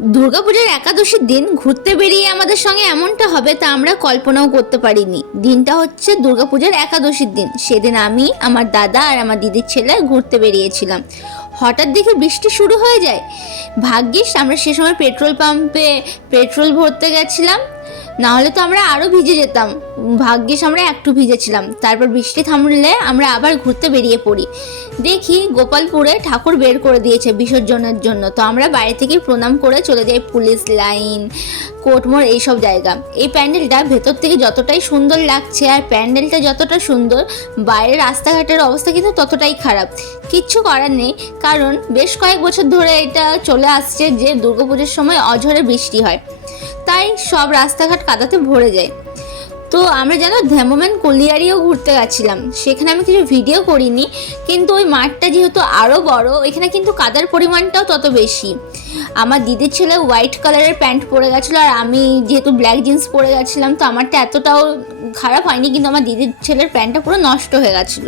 দুর্গাপূজার একাদশীর দিন ঘুরতে বেরিয়ে আমাদের সঙ্গে এমনটা হবে তা আমরা কল্পনাও করতে পারিনি। দিনটা হচ্ছে দুর্গাপূজার একাদশীর দিন। সেদিন আমি, আমার দাদা আর আমার দিদির ছেলে ঘুরতে বেরিয়েছিলাম। হঠাৎ দেখে বৃষ্টি শুরু হয়ে যায়। ভাগ্যিস আমরা সে সময় পেট্রোল পাম্পে পেট্রোল ভরতে গেছিলাম। না হলে তো আমরা আরও ভিজে যেতাম। ভাগ্যিস আমরা একটু ভিজেছিলাম তারপর বৃষ্টি থামলে আমরা আবার ঘুরতে বেরিয়ে পড়ি। দেখি গোপালপুরে ঠাকুর বের করে দিয়েছে বিসর্জনের জন্য। তো আমরা বাইরে থেকে প্রণাম করে চলে যাই পুলিশ লাইন কোর্টমোড় এইসব জায়গা। এই প্যান্ডেলটা ভেতর থেকে যতটাই সুন্দর লাগছে আর প্যান্ডেলটা যতটা সুন্দর বাইরের রাস্তাঘাটের অবস্থা কিন্তু ততটাই খারাপ। কিচ্ছু করার নেই, কারণ বেশ কয়েক বছর ধরে এটা চলে আসছে যে দুর্গাপুজোর সময় অঝরে বৃষ্টি হয়। তাই সব রাস্তাঘাট কাদাতে ভরে যায়। তো আমরা যেন ধেমোম্যান কলিয়ারিও ঘুরতে গেছিলাম। সেখানে আমি কিছু ভিডিও করিনি, কিন্তু ওই মাঠটা যেহেতু আরও বড়, এখানে কিন্তু কাদার পরিমাণটাও তত বেশি। আমার দিদির ছেলে হোয়াইট কালারের প্যান্ট পরে গেছিল আর আমি যেহেতু ব্ল্যাক জিন্স পরে গেছিলাম, তো আমারটা এতটাও খারাপ হয়নি, কিন্তু আমার দিদির ছেলের প্যান্টটা পুরো নষ্ট হয়ে গেছিল।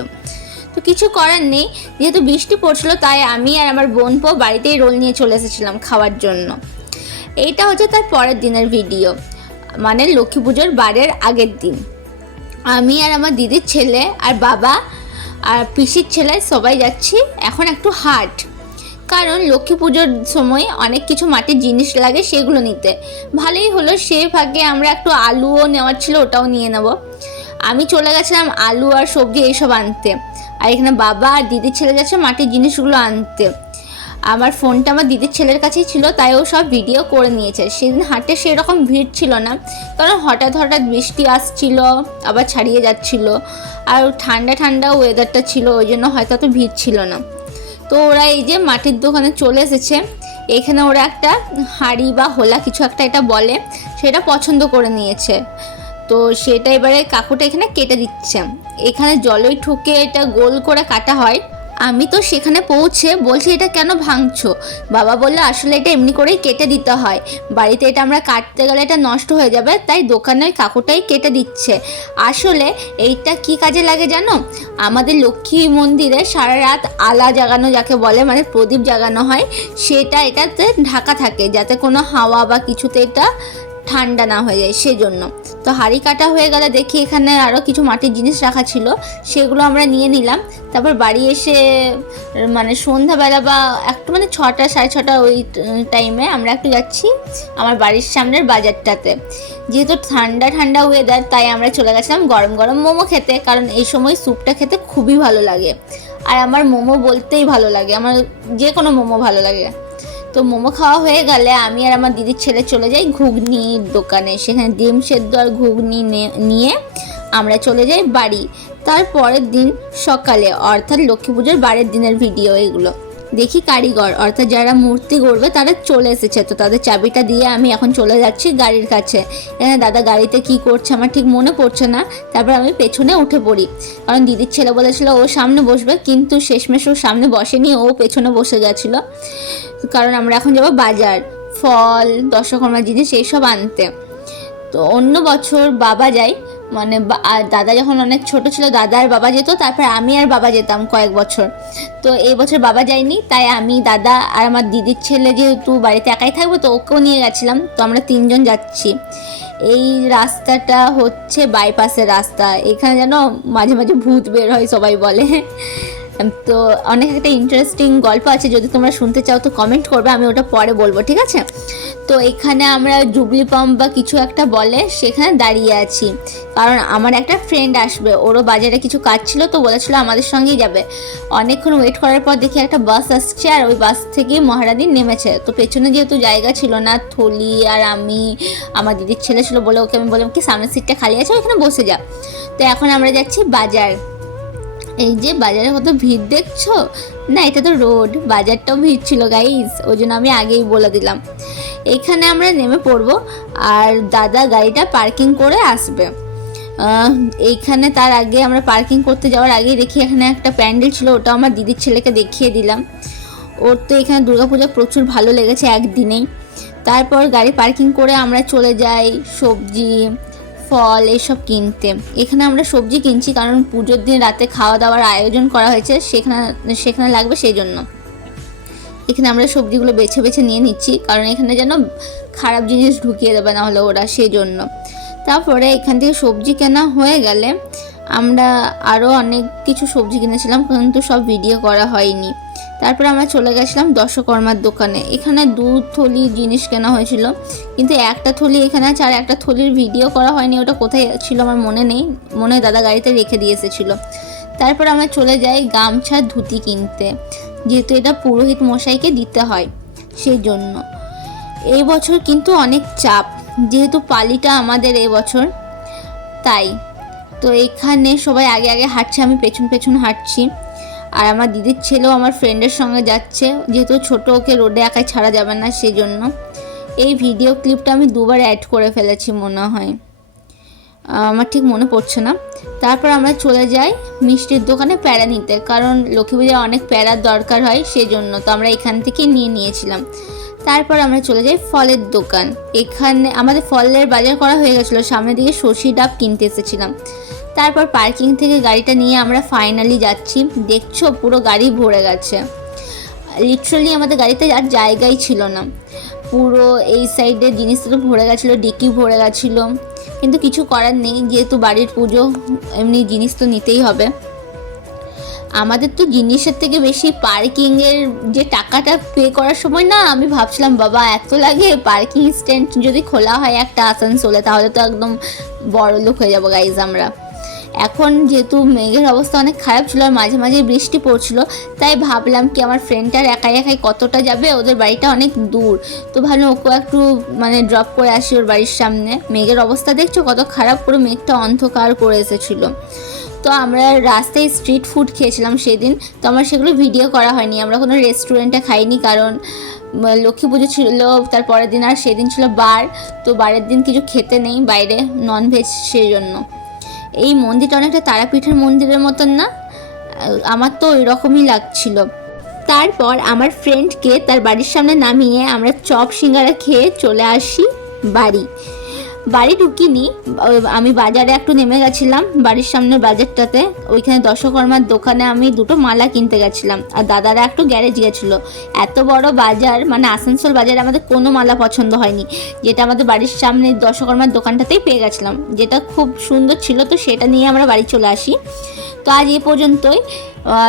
তো কিছু করার নেই, যেহেতু বৃষ্টি পড়ছিল, তাই আমি আর আমার বোন পো বাড়িতেই রোল নিয়ে চলে এসেছিলাম খাওয়ার জন্য। এইটা হচ্ছে তার পরের দিনের ভিডিও মানে লক্ষ্মী পুজোর বারের আগের দিন। আমি আর আমার দিদির ছেলে আর বাবা আর পিসির ছেলে সবাই যাচ্ছি এখন একটু হাট। কারণ লক্ষ্মী পুজোর সময় অনেক কিছু মাটির জিনিস লাগে সেগুলো নিতে। ভালোই হলো, সে ভাগে আমরা একটু আলুও নেওয়ার ছিল, ওটাও নিয়ে নেব। আমি চলে গেছিলাম আলু আর সবজি এইসব আনতে। আর এখানে বাবা আর দিদির ছেলে যাচ্ছে মাটির জিনিসগুলো আনতে। আমার ফোনটা আমার দিদির ছেলের কাছেই ছিল, তাই ও সব ভিডিও করে নিয়েছে। সেদিন হাটে সেরকম ভিড় ছিল না। কারণ হঠাৎ হঠাৎ বৃষ্টি আসছিল, আবার ছাড়িয়ে যাচ্ছিল। আর ঠান্ডা ঠান্ডা ওয়েদারটা ছিল, ওই জন্য হয়তো অত ভিড় ছিল না। তো ওরা এই যে মাটির দোকানে চলে এসেছে। এখানে ওরা একটা হাঁড়ি বা হোলা কিছু একটা এটা বলে, সেটা পছন্দ করে নিয়েছে। তো সেটা এবারে কাকুটা এখানে কেটে দিচ্ছে। এখানে জলই ঠুকে এটা গোল করে কাটা হয়। আমি তো সেখানে পৌঁছে বলছি, এটা কেন ভাঙছো? বাবা বলল, আসলে এটা এমনি করেই কেটে দিতে হয়। বাড়িতে এটা আমরা কাটতে গেলে এটা নষ্ট হয়ে যাবে, তাই দোকানের কাকুটাই কেটে দিচ্ছে। আসলে এইটা কি কাজে লাগে জানো? আমাদের লক্ষ্মী মন্দিরে সারা রাত আলা জাগানো যাকে বলে মানে প্রদীপ জাগানো হয়, সেটা এটাতে ঢাকা থাকে, যাতে কোনো হাওয়া বা কিছুতে এটা ঠান্ডা না হয়ে যায়, সেজন্য। তো হাঁড়ি কাটা হয়ে গেলে দেখি এখানে আরও কিছু মাটির জিনিস রাখা ছিল, সেগুলো আমরা নিয়ে নিলাম। তারপর বাড়ি এসে মানে সন্ধ্যাবেলা বা একটু মানে ছটা, সাড়ে ছটা ওই টাইমে আমরা একটু যাচ্ছি আমার বাড়ির সামনের বাজারটাতে। যেহেতু ঠান্ডা ঠান্ডা ওয়েদার তাই আমরা চলে গেছিলাম গরম গরম মোমো খেতে, কারণ এই সময় স্যুপটা খেতে খুবই ভালো লাগে। আর আমার মোমো বলতেই ভালো লাগে, আমার যে কোনো মোমো ভালো লাগে। তো মোমো খাওয়া হয়ে গেলে আমি আর আমার দিদির ছেলে চলে যাই ঘুগনির দোকানে। সেখানে ডিম সেদ্ধ আর ঘুগনি নিয়ে আমরা চলে যাই বাড়ি। তারপরের দিন সকালে, অর্থাৎ লক্ষ্মী পুজোর বারের দিনের ভিডিও এগুলো। দেখি কারিগর, অর্থাৎ যারা মূর্তি গড়বে তারা চলে এসেছে। তো তাদের চাবিটা দিয়ে আমি এখন চলে যাচ্ছি গাড়ির কাছে। এখানে দাদা গাড়িতে কি করছে আমার ঠিক মনে পড়ছে না। তারপর আমি পেছনে উঠে পড়ি। কারণ দিদির ছেলে বলেছিল, ও সামনে বসবে। কিন্তু শেষমেশ ও সামনে বসেনি, ও পেছনে বসে গেছিল। কারণ আমরা এখন যাব বাজার, ফল দশকর্মার জিনিস, এইসব আনতে। তো অন্য বছর বাবা যায় মানে দাদা যখন অনেক ছোট ছিল দাদা আর বাবা যেত, তারপর আমি আর বাবা যেতাম কয়েক বছর। তো এই বছর বাবা যায়নি, তাই আমি দাদা আর আমার দিদির ছেলে যেহেতু বাড়িতে একাই থাকব, তো ওকেও নিয়ে গেছিলাম। তো আমরা তিনজন যাচ্ছি। এই রাস্তাটা হচ্ছে বাইপাসের রাস্তা। এখানে যেন মাঝে মাঝে ভূত বের হয়, সবাই বলে। তো অনেক একটা ইন্টারেস্টিং গল্প আছে, যদি তোমরা শুনতে চাও তো কমেন্ট করবে, আমি ওটা পরে বলব, ঠিক আছে? তো এখানে আমরা জুবলি পাম্প বা কিছু একটা বলে, সেখানে দাঁড়িয়ে আছি। কারণ আমার একটা ফ্রেন্ড আসবে, ওরও বাজারে কিছু কাজ ছিল, তো বলেছিল আমাদের সঙ্গেই যাবে। অনেকক্ষণ ওয়েট করার পর দেখি একটা বাস আসছে, আর ওই বাস থেকে মহারানী নেমেছে। তো পেছনে যেহেতু জায়গা ছিল না, থলি আর আমি, আমার দিদির ছেলে ছিল বলে ওকে আমি বললাম, কি সামনের সিটটা খালি আছে, ওইখানে বসে যা। তো এখন আমরা যাচ্ছি বাজার। এই যে বাজারে কত ভিড় দেখছ? না, এটা তো রোড। বাজারটাও ভিড় ছিল গাইস ওই জন্য আমি আগেই বলে দিলাম। এখানে আমরা নেমে পড়ব আর দাদা গাড়িটা পার্কিং করে আসবে। এইখানে তার আগে আমরা পার্কিং করতে যাওয়ার আগেই দেখি এখানে একটা প্যান্ডেল ছিল, ওটা আমার দিদির ছেলেকে দেখিয়ে দিলাম। ওর তো এখানে দুর্গাপূজা প্রচুর ভালো লেগেছে একদিনেই। তারপর গাড়ি পার্কিং করে আমরা চলে যাই, সবজি ফল, এসব কিনতে। এখানে আমরা সবজি কিনছি কারণ পুজোর দিন রাতে খাওয়া দাওয়ার আয়োজন করা হয়েছে, সেখানে সেখানে লাগবে সেই জন্য। এখানে আমরা সবজিগুলো বেছে বেছে নিয়ে নিচ্ছি, কারণ এখানে যেন খারাপ জিনিস ঢুকিয়ে দেবে না হলে ওরা সেই জন্য। তারপরে এখান থেকে সবজি কেনা হয়ে গেলে আমরা আরও অনেক কিছু সবজি কিনেছিলাম, কিন্তু সব ভিডিও করা হয়নি। তারপরে আমরা চলে গেছিলাম দশকর্মার দোকানে। এখানে দু থলি জিনিস কেনা হয়েছিল, কিন্তু একটা থলি এখানে আছে আর একটা থলির ভিডিও করা হয়নি। ওটা কোথায় ছিল আমার মনে নেই, মনে দাদা গাড়িতে রেখে দিয়ে এসেছিল। তারপর আমরা চলে যাই গামছা ধুতি কিনতে, যেহেতু এটা পুরোহিত মশাইকে দিতে হয় সেই জন্য। এই বছর কিন্তু অনেক চাপ, যেহেতু পালিটা আমাদের এই বছর, তাই তো এখানে সবাই আগে আগে হাঁটছে, আমি পেছন পেছন হাঁটছি। আর আমার দিদির ছেলেও আমার ফ্রেন্ডের সঙ্গে যাচ্ছে, যেহেতু ছোট, ওকে রোডে একাই ছাড়া যাবে না সেই জন্য এই ভিডিও ক্লিপটা আমি দুবার অ্যাড করে ফেলেছি মনে হয়। আমার ঠিক মনে পড়ছে না। তারপর আমরা চলে যাই মিষ্টির দোকানে প্যারা নিতে, কারণ লক্ষ্মী পূজায় অনেক প্যারার দরকার হয় সেই জন্য তো আমরা এখান থেকে নিয়ে নিয়েছিলাম। তারপর আমরা চলে যাই ফলের দোকান। এখানে আমাদের ফলের বাজার করা হয়ে গেছিল সামনের দিকে সর্ষি ডাব কিনতে এসেছিলাম। তারপর পার্কিং থেকে গাড়িটা নিয়ে আমরা ফাইনালি যাচ্ছি। দেখছ, পুরো গাড়ি ভরে গেছে। লিটারালি আমাদের গাড়িতে আর জায়গাই ছিল না। পুরো এই সাইডে জিনিসগুলো ভরে গেছিল, ডিকি ভরে গেছিল। কিন্তু কিছু করার নেই, যেহেতু বাড়ির পুজো, এমনি জিনিস তো নিতেই হবে। আমাদের তো জিনিসের থেকে বেশি পার্কিংয়ের যে টাকাটা পে করার সময় না, আমি ভাবছিলাম, বাবা, এত লাগে পার্কিং স্ট্যান্ড যদি খোলা হয় একটা আসানসোলে, তাহলে তো একদম বড় লোক হয়ে যাব গাইজ আমরা। এখন যেহেতু মেঘের অবস্থা অনেক খারাপ ছিল আর মাঝে মাঝে বৃষ্টি পড়ছিল, তাই ভাবলাম কি আমার ফ্রেন্ডটার একাই একাই কতটা যাবে? ওদের বাড়িটা অনেক দূর। তো ভালো ওকে একটু মানে ড্রপ করে আসি ওর বাড়ির সামনে। মেঘের অবস্থা দেখছ? কত খারাপ করে মেঘটা অন্ধকার করে এসেছিল। তো আমরা রাস্তায় স্ট্রিট ফুড খেয়েছিলাম সেদিন। তো আমার সেগুলো ভিডিও করা হয়নি। আমরা কোনো রেস্টুরেন্টে খাইনি কারণ লক্ষ্মী পুজো ছিল, তার পরের দিন আর সেদিন ছিল বার। তো বারের দিন কিছু খেতে নেই বাইরে ননভেজ সেই জন্য। এই মন্দিরটা অনেকটা তারাপীঠের মন্দিরের মতন না? আমার তো ওই রকমই লাগছিল। তারপর আমার ফ্রেন্ডকে তার বাড়ির সামনে নামিয়ে আমরা চপ সিঙ্গারা খেয়ে চলে আসি বাড়ি। বাড়ি ঢুকিনি আমি বাজারে একটু নেমে গেছিলাম, বাড়ির সামনে বাজারটাতে, ওইখানে দশকর্মার দোকানে আমি দুটো মালা কিনতে গেছিলাম, আর দাদারা একটু গ্যারেজ গেছিল। এত বড় বাজার মানে আসানসোল বাজারে আমাদের কোনো মালা পছন্দ হয়নি, যেটা আমাদের বাড়ির সামনে দশকর্মার দোকানটাতেই পেয়ে গেছিলাম, যেটা খুব সুন্দর ছিল, তো সেটা নিয়ে আমরা বাড়ি চলে আসি। তো আজ এ পর্যন্তই।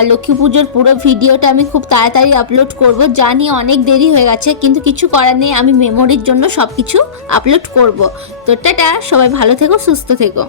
লক্ষ্মী পুজোর পুরো ভিডিওটা আমি খুব তাড়াতাড়ি আপলোড করব। জানি অনেক দেরি হয়ে গেছে, কিন্তু কিছু করার নেই, আমি মেমোরির জন্য সব কিছু আপলোড করব। তো টাটা, সবাই ভালো থেকো, সুস্থ থেকো।